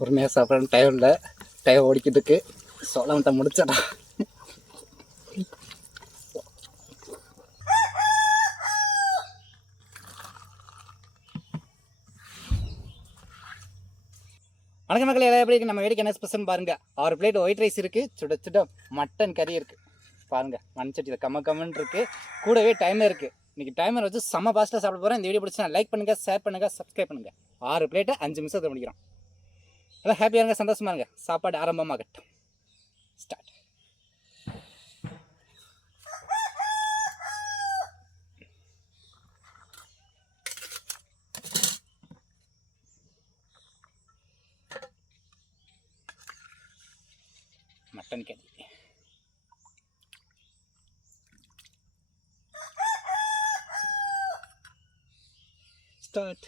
பொறுமையாக சாப்பிட்றேன்னு டைம் இல்லை, டைம் ஓடிக்கிட்டுருக்கு. சோளத்தை முடிச்சடா. வணக்கம் மக்கள், எல்லாம் எப்படி இருக்குது? நம்ம வேடிக்கை என்ன ஸ்பெஷல் பாருங்கள். 6 பிளேட் ஒயிட் ரைஸ் இருக்குது, சுட சுட மட்டன் கறி இருக்குது. பாருங்கள், மண்சட்டியில் கம்மன்னு இருக்குது. கூடவே டைமர் இருக்குது. இன்றைக்கி டைமர் வச்சு செம்ம ஃபாஸ்ட்டாக சாப்பிட போகிறேன். இந்த வீடியோ பிடிச்சா லைக் பண்ணுங்கள், ஷேர் பண்ணுங்கள், சப்ஸ்கிரைப் பண்ணுங்கள். 6 பிளேட்டை 5 நிமிஷத்தில் முடிக்கிறோம். எல்லாம் ஹாப்பியாக இருங்க, சந்தோஷமாக இருங்க. சாப்பாடு ஆரம்பமாகட்டும். ஸ்டார்ட். மட்டன் கறி ஸ்டார்ட்.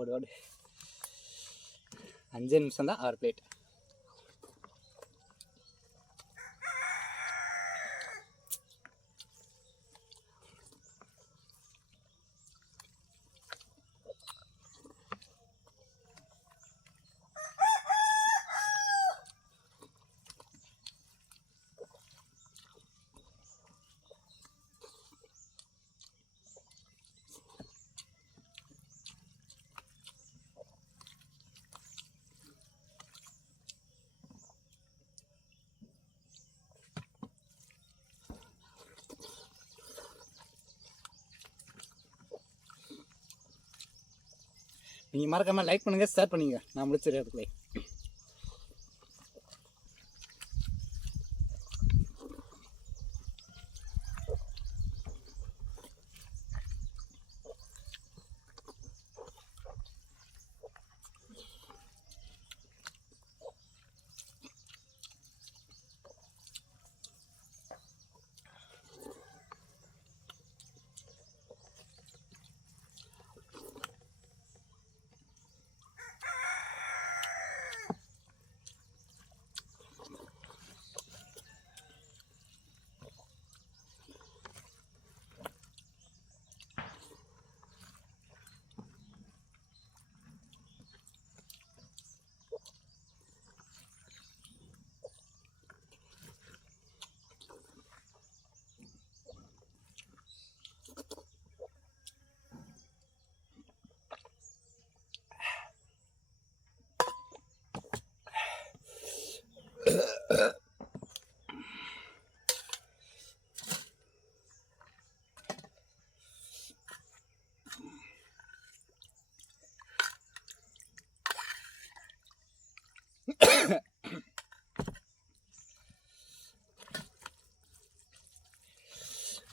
ஓடு ஓடு. 5 நிமிஷம் தான் 6 பிளேட். நீங்கள் மறக்காமல் லைக் பண்ணுங்கள், ஷேர் பண்ணுங்க. நான் முடிச்சிடுறேன் அதுக்குள்ளே.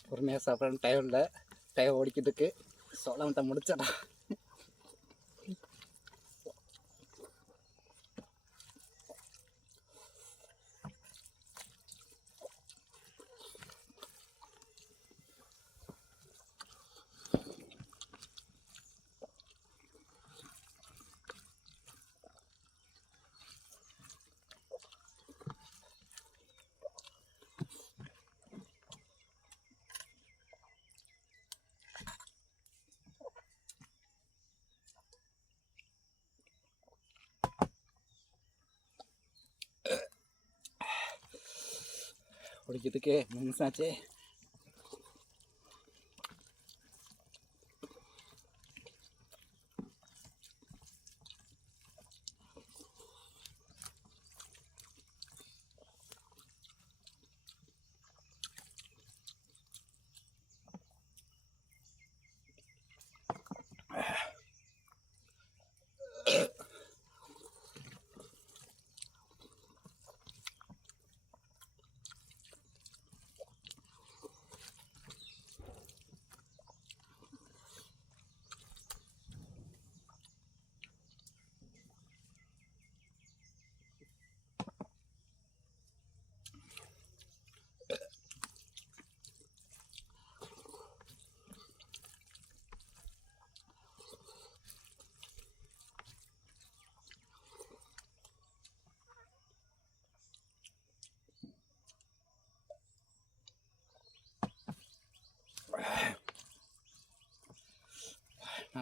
பொறுமையாக சாப்பிட்றேன்னு டைம் இல்லை, டைம் ஓடிக்கிட்டுருக்கு. சோளத்தை முடிச்சடா. குடிக்கிறதுக்கு 3 நிமிஷம் ஆச்சு.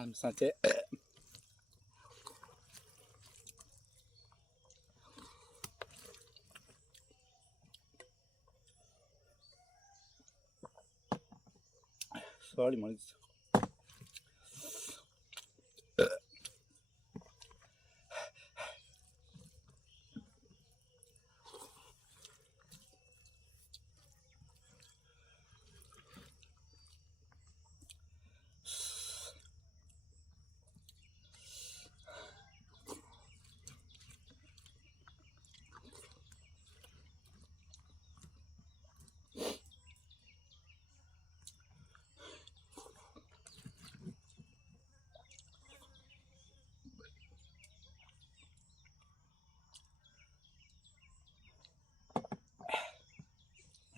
நிமிஷம் ஆச்சு. சாரி மனுஷ்.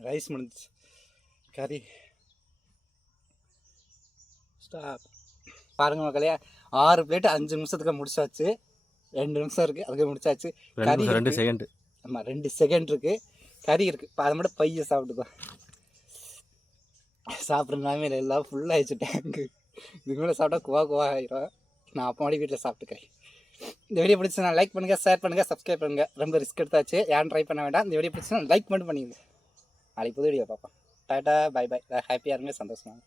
ரைஸ் முடிஞ்சிச்சு, கறி ஸ்டாப். பாருங்க மக்களே, 6 பிளேட் 5 நிமிஷத்துக்கு முடிச்சாச்சு. 2 நிமிஷம் இருக்குது, அதுக்கு முடிச்சாச்சு. கறி 2 செகண்ட். ஆமாம் 2 செகண்ட் இருக்குது. கறி இருக்குது, அதை மட்டும் பைய சாப்பிட்டுக்கோ. சாப்பிட்ற நிலைமையில எல்லாம் ஃபுல்லாகிடுச்சு டேங்கு. இதுக்கு மேலே சாப்பிட்டா குவா ஆகிடும். நான் அப்போ மாதிரி வீட்டில் சாப்பிட்டுக்கிறேன். இந்த வீடியோ பிடிச்சா லைக் பண்ணுங்கள், ஷேர் பண்ணுங்கள், சப்ஸ்கிரைப் பண்ணுங்கள். ரொம்ப ரிஸ்க் எடுத்தாச்சு, யாரும் ட்ரை பண்ண வேண்டாம். இந்த வீடியோ பிடிச்சா லைக் மட்டும் பண்ணிடுங்க. நாளைக்கு புது வீடியோ பார்ப்போம். Tata, bye bye. ஹாப்பியாக இருங்க, சந்தோஷமாக.